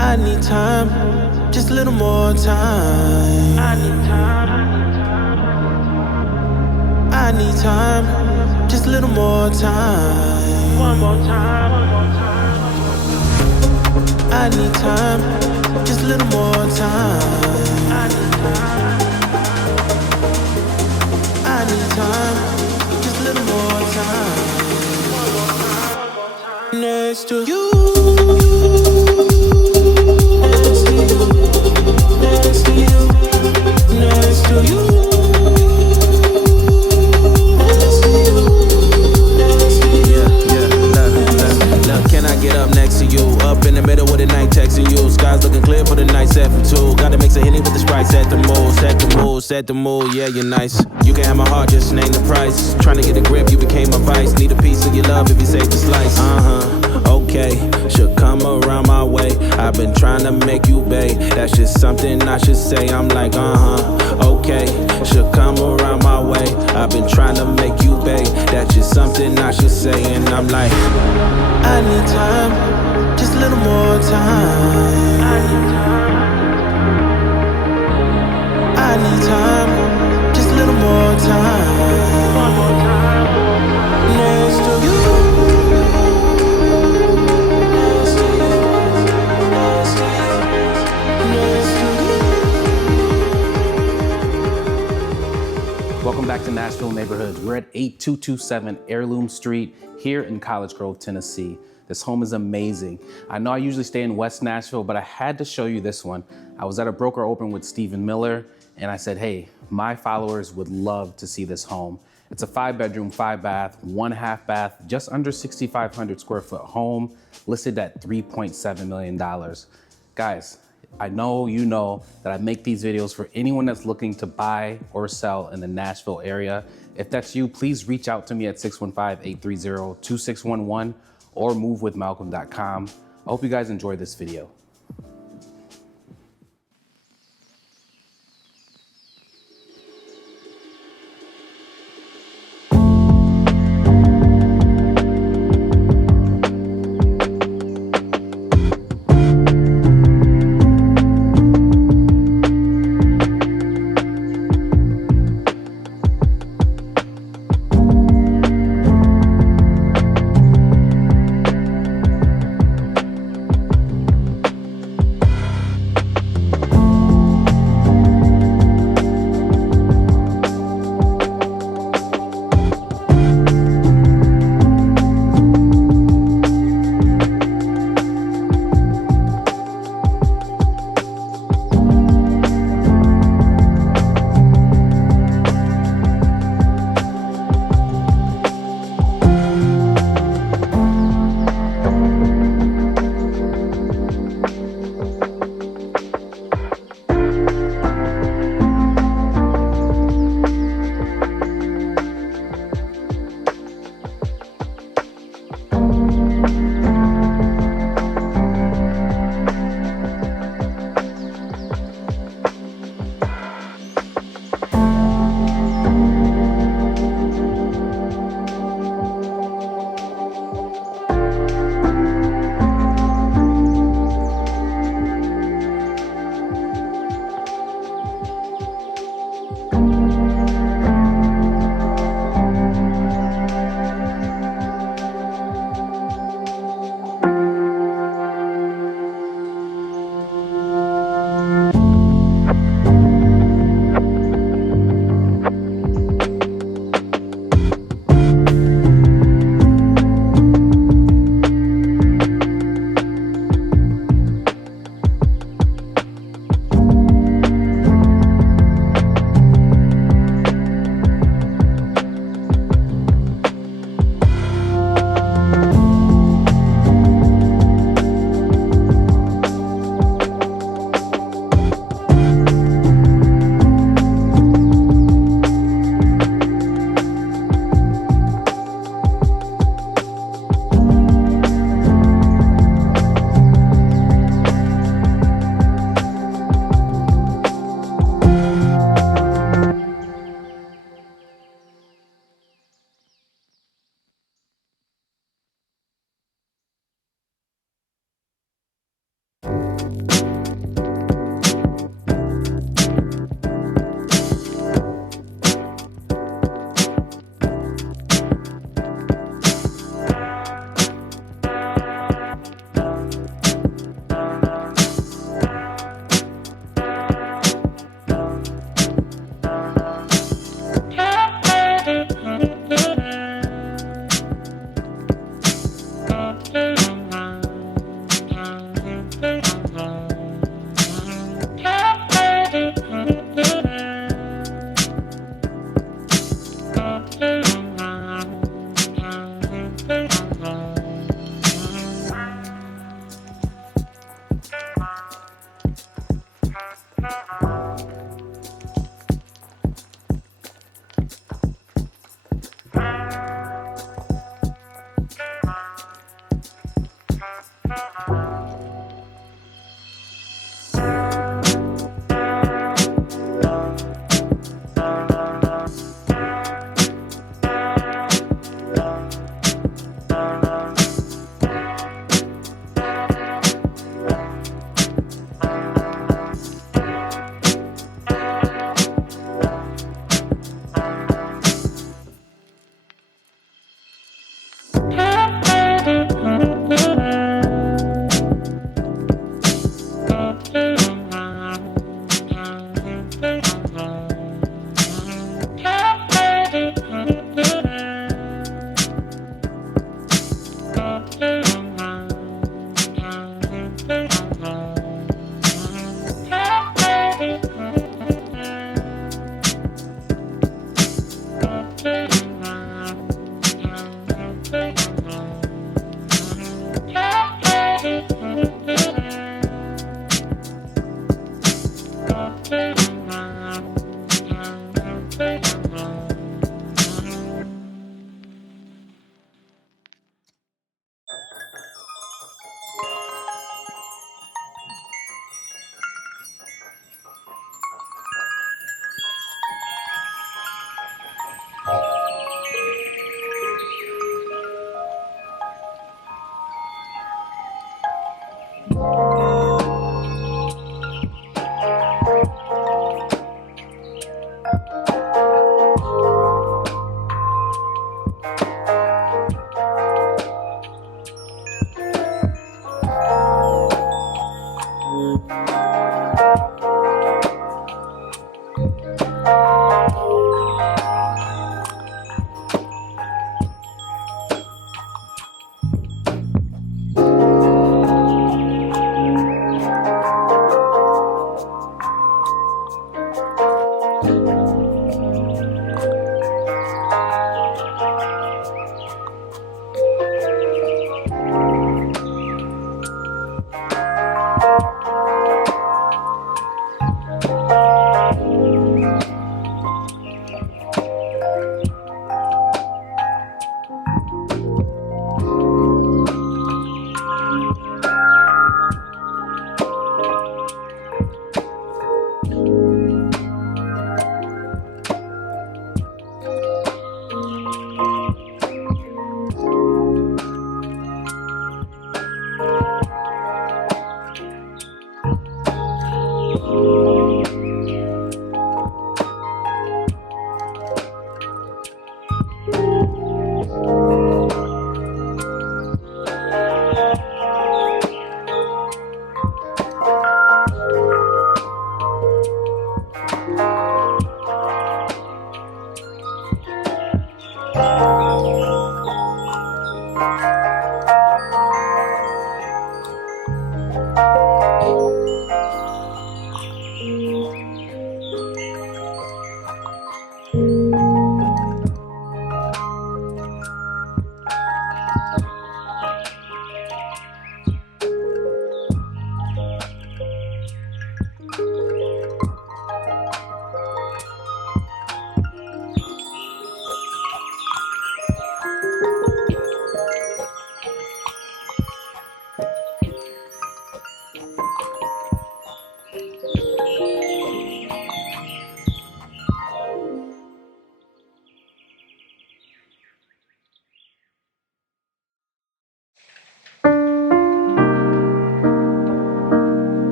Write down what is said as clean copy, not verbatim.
I need time, just a little more time. I need time. I need time, just a little more time. One more time, one more time. I need time, just a little more time. I need time. I need time, just a little more time. One more time, one more time. Next to you. Next to you. Next to you. Next to you. Can I get up next to you? Up in the middle of the night texting you. Sky's looking clear for the night set for two. Gotta mix a Henny with the Sprite. Set the mood, set the mood, set the mood. Yeah, you're nice. You can have my heart, just name the price. Trying to get a grip, you became my vice. Need a piece of your love if you save the slice. Okay, should come around my way. I've been trying to make you bae. That's just something I should say. I'm like, okay, should come around my way. I've been trying to make you bae. That's just something I should say. And I'm like, I need time, just a little more time. I need time. I need time, just a little more time. One more time. Next to you. Next to you. Next to you. Next to you. Welcome back to Nashville Neighborhoods. We're at 8227 Heirloom Street here in College Grove, Tennessee. This home is amazing. I know I usually stay in West Nashville, but I had to show you this one. I was at a broker open with Stephen Miller, and I said, hey, my followers would love to see this home. It's a 5-bedroom, 5-bath, 1.5 bath, just under 6,500 square foot home, listed at $3.7 million. Guys, I know you know that I make these videos for anyone that's looking to buy or sell in the Nashville area. If that's you, please reach out to me at 615-830-2611 or movewithmalcolm.com. I hope you guys enjoy this video.